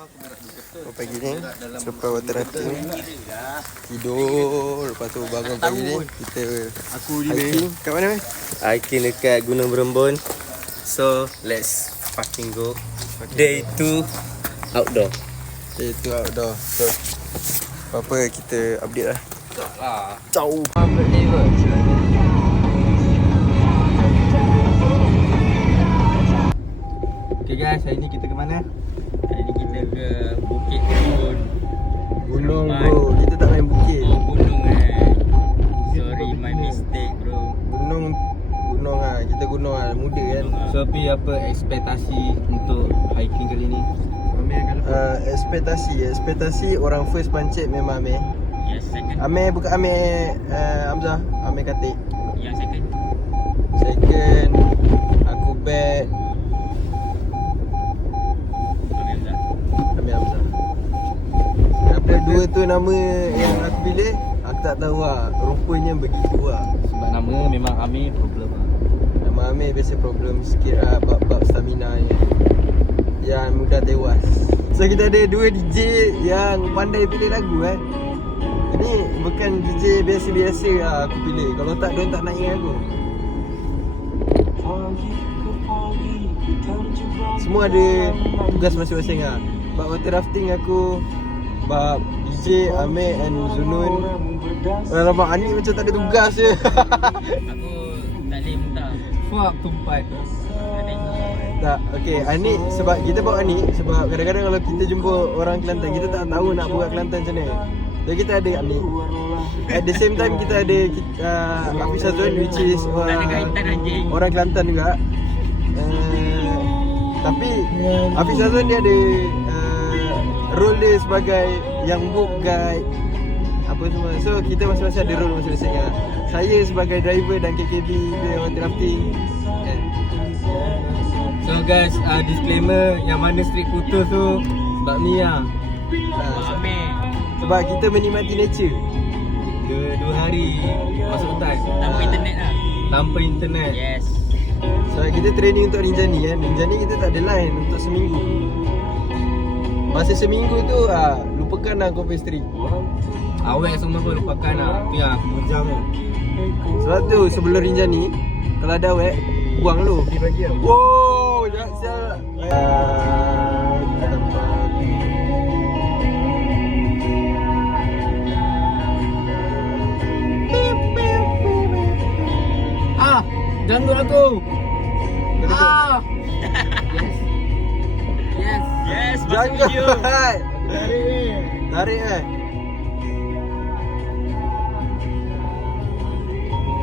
Oh, pagi ni Selepas water rafting. Tidur. Lepas tu bangun pagi ni Kita Aku hiking. Kat mana weh? Hiking dekat Gunung Berembun. So let's fucking go. Day 2 Outdoor. Eh tu outdoor. So Apa-apa kita update lah. Ciao. Okay guys, hari ni kita ke mana? Ke Bukit Berembun Gunung bro. Kita tak main bukit. Oh gunung eh. Sorry my mistake bro. Gunung Gunung lah Kita gunung lah Muda kan? So, Pi apa ekspektasi untuk hiking kali ni? uh, Ekspektasi. Ekspektasi orang first pancit memang Amir. Yes second. Amir bukan Amir uh, Hamzah. Amir katik Yang second. Second Aku bet Okay Hamzah Amir Hamzah Kenapa dua tu nama yang aku pilih Aku tak tahu lah. Rupanya begitu lah. Sebab nama memang Amir problem lah. Nama Amir biasa problem sikit lah Bab-bab stamina ni Yang mudah tewas. So kita ada dua DJ yang pandai pilih lagu eh. Ini bukan DJ biasa-biasa lah aku pilih. Kalau tak, diorang tak nak ingat aku. Semua ada tugas masing-masing lah. Bab water rafting aku Bab DJ, Amir and Zunun Alamak, Ani macam tak ada tugas je. Aku tak boleh minta Fuck tumpat. Tak, okay Anik sebab kita bawa Anik Sebab kadang-kadang kalau kita jumpa orang Kelantan Kita tak tahu nak buat Kelantan macam mana. Jadi kita ada Anik At the same time kita ada uh, Hafiz Azwan which is uh, orang Kelantan juga. Uh, Tapi Hafiz Azwan dia ada Role dia sebagai Yang book guide Apa semua So kita masing-masing ada role masing-masing lah. Saya sebagai driver dan KKB Dia water rafting kan? So guys, uh, disclaimer yang mana street putus tu sebab ni lah. uh, Amir Sebab kita menikmati nature Dua, dua hari masuk hutan. Tanpa internet lah Tanpa internet. Yes Sebab kita training untuk Ninjani kan Ninjani kita tak ada line untuk seminggu Masa seminggu tu ah, Lupakan lah kau punya streak Awek semua pun lupakan lah. Tu yang aku bujang tu. Sebab tu sebelum Ninjani Kalau ada wet Buang lu bagi tau Wow Jangan sial Ah, janggut aku. Ah. Jangan. Video Tarik eh.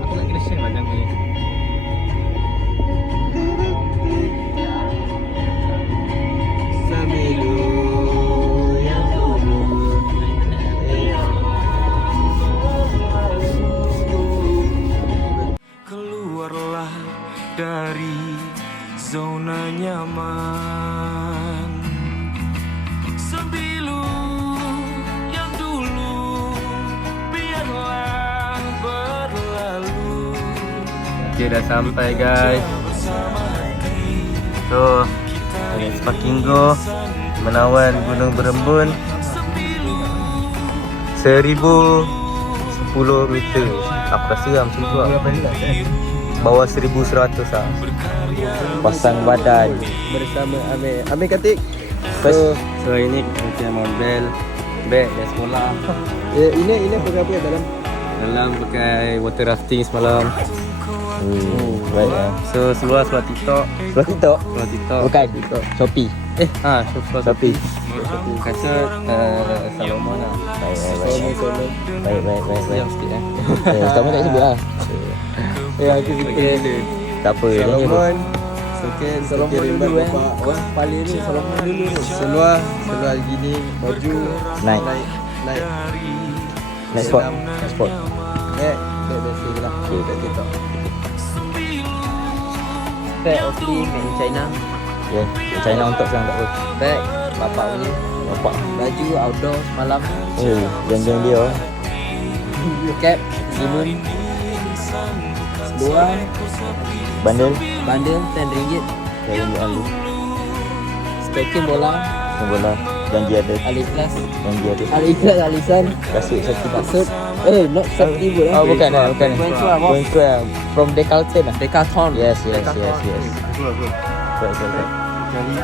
Aku nak kena share janggut ni. Samilu Yang dulu. Keluarlah dari zona nyaman Okay dah sampai guys. So Let's fucking go Menawan Gunung Berembun. Seribu Sepuluh meter. Aku rasa lah macam tu lah. Bawah seribu seratus lah. Pasang badan. Bersama Amir. Amir katik So, so ini kita model Bag dan sekolah. Eh, Ini ini pakai apa dalam? Dalam pakai water rafting semalam Hmm, baik lah. So seluar seluar TikTok. Sebelah TikTok? Seluar TikTok. Bukan. Shopee. Eh, ha, seluar Shopee. Kasut uh, Salomon lah. Baik baik baik. Baik baik baik baik. Diam sikit eh. Eh, Kamu tak sebut lah. Ya aku Okay, Tak apa dah ni Salomon. Second Salomon dulu, eh. Wah, Kepala ni Salomon dulu. Seluar Seluar gini Baju. Naik. Naik Naik. Next spot. Next spot. Bag Bag biasa je lah. Okay. Bag TikTok Bag Oakley made in China. Ya yeah. China untuk sekarang tak apa Bag Bapak punya. Bapak. Baju outdoor semalam Eh Jeng-jeng dia oh. Cap Zimun Seluar. Bandel. Bundle RM10 Saya ambil alih Stocking bola Bola Janji ada Ali Ikhlas. Janji ada Ali Ikhlas Alisan. Kasut Sakti Mak Maksud eh not Sakti pun eh. Oh bukan lah Bukan Going through lah, lah From Decathlon lah Decathlon. Yes yes yes yes. Betul lah betul. Correct Kali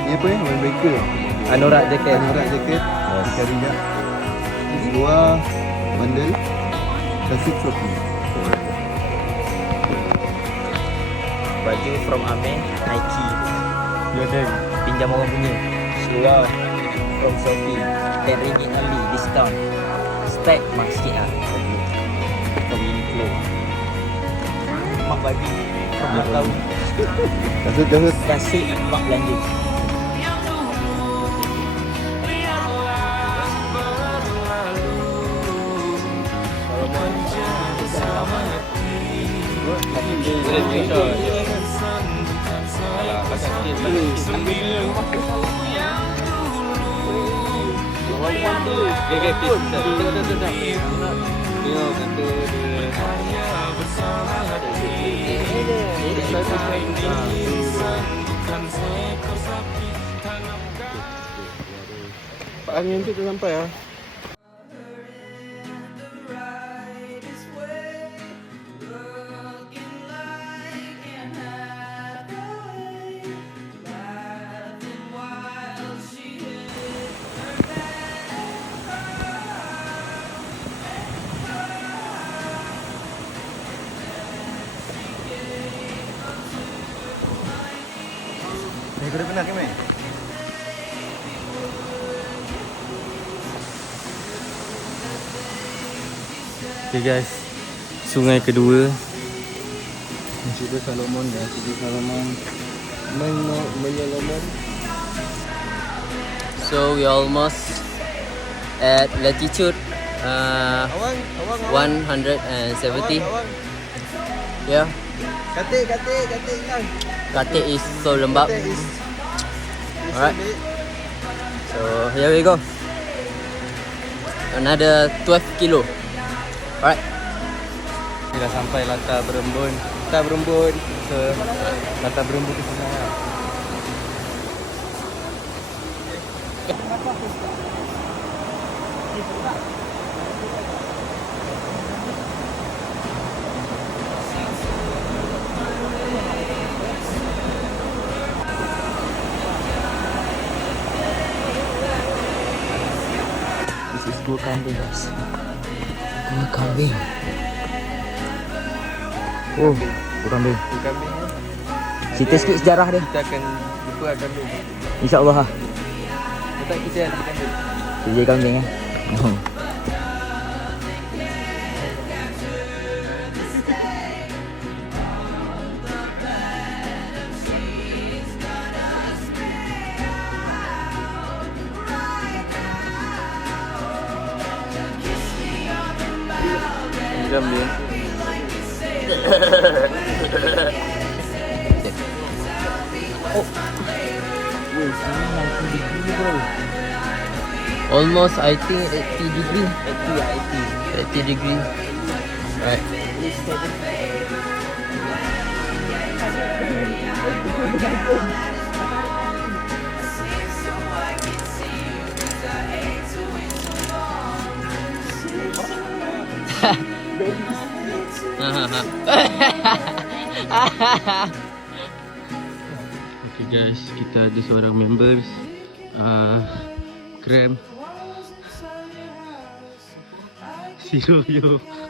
Ni apa ni? Windbreaker Anorak jacket Anorak jacket Yes. Cari je Luar Bundle. Kasut Shopee Baju from Ameh Nike. Jordan Pinjam orang punya Seluar From Shopee Ten ringgit only Discount Stack mak sikit lah Baju From Uniqlo Mak bagi. Mak tahu Kasut kasut Kasut mak belanja. Tengok, kata dia. Pak angin tu dah sampai lah Penat ke mai? Okay guys Sungai kedua Masjid Salomon ya, Masjid Salomon Menyo- Menyolomon So we almost at latitude uh, Awang, awang, 170. awang Yeah. Katik, katik, katik kan Katik is so lembab. Katik is Alright. so. So here we go. Another 12 kilo. Alright. Kita sampai latar berembun Latar berembun ke Latar berembun ke sana lah Gua kambing guys. Gua kambing. Oh, gua kambing. Kambing Cerita sikit sejarah dia. Kita akan jumpa kambing InsyaAllah lah. Letak kita yang jadi kambing Jadi kambing eh. Oh. Jam dia Almost I think 80 degree. 80 80 degree. Right. Okay guys, kita ada seorang members. Uh, Krem. Siroyo We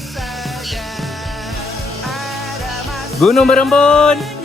Gunung Berembun